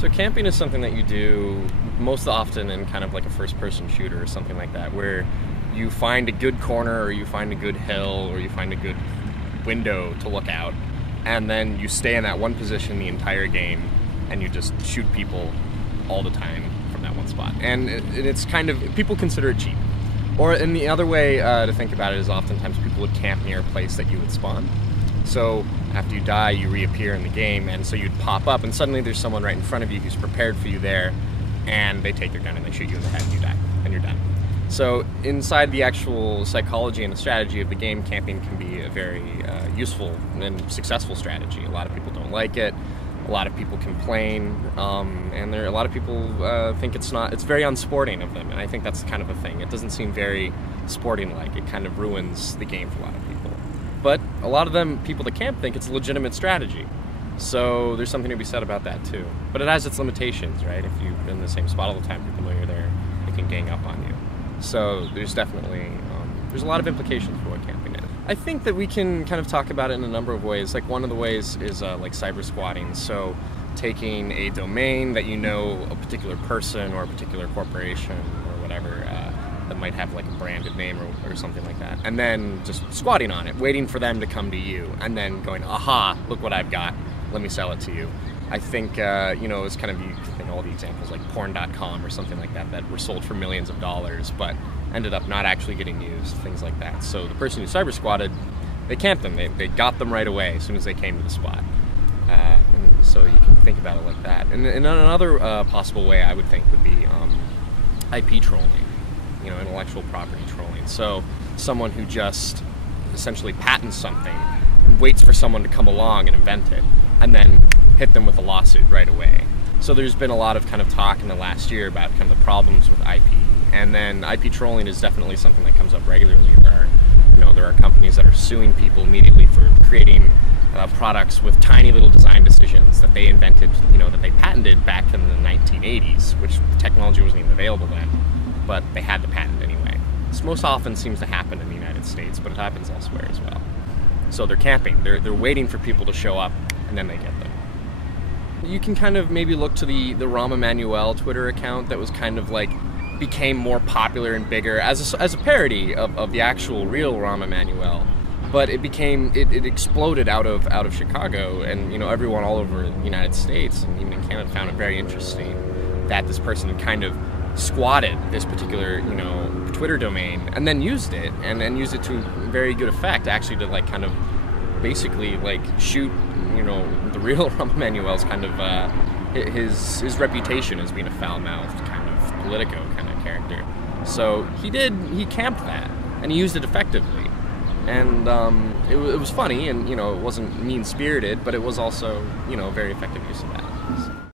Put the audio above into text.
So camping is something that you do most often in kind of like a first-person shooter or something like that, where you find a good corner or you find a good hill or you find a good window to look out, and then you stay in that one position the entire game and you just shoot people all the time from that one spot. And it's kind of, people consider it cheap. Or in the other way to think about it is oftentimes people would camp near a place that you would spawn. So after you die, you reappear in the game, and so you'd pop up, and suddenly there's someone right in front of you who's prepared for you there, and they take their gun and they shoot you in the head and you die, and you're done. So inside the actual psychology and the strategy of the game, camping can be a very useful and successful strategy. A lot of people don't like it. A lot of people complain, and a lot of people think it's very unsporting of them, and I think that's kind of a thing. It doesn't seem very sporting-like. It kind of ruins the game for a lot of people. But a lot of them, people that camp, think it's a legitimate strategy. So there's something to be said about that too. But it has its limitations, right? If you're in the same spot all the time, people know you're there, they can gang up on you. So there's definitely, there's a lot of implications for what camping is. I think that we can kind of talk about it in a number of ways. Like one of the ways is like cybersquatting. So taking a domain that you know a particular person or a particular corporation or whatever that might have like a branded name or something like that, and then just squatting on it, waiting for them to come to you, and then going, aha, look what I've got, let me sell it to you. I think, it's kind of, you can think all the examples like porn.com or something like that were sold for millions of dollars, but ended up not actually getting used, things like that. So the person who cyber squatted, they camped them, they got them right away as soon as they came to the spot. And so you can think about it like that. And another possible way I would think would be IP trolling, intellectual property trolling. So someone who just essentially patents something and waits for someone to come along and invent it, and then hit them with a lawsuit right away. So there's been a lot of kind of talk in the last year about kind of the problems with IP, and then IP trolling is definitely something that comes up regularly. There are companies that are suing people immediately for creating products with tiny little design decisions that they invented, that they patented back in the 1980s, which technology wasn't even available then, but they had the patent anyway. This most often seems to happen in the United States, but it happens elsewhere as well. So they're camping, they're waiting for people to show up, and then they get them. You can kind of maybe look to the Rahm Emanuel Twitter account that was kind of like became more popular and bigger as a parody of the actual real Rahm Emanuel, but it exploded out of Chicago, and everyone all over the United States and even in Canada found it very interesting that this person had kind of squatted this particular Twitter domain and then used it and used it to very good effect, actually, to like kind of basically like shoot the real Rahm Emanuel's kind of his reputation as being a foul-mouthed kind of Politico kind of character. So he camped that and he used it effectively, and it was funny, and it wasn't mean-spirited, but it was also very effective use of that.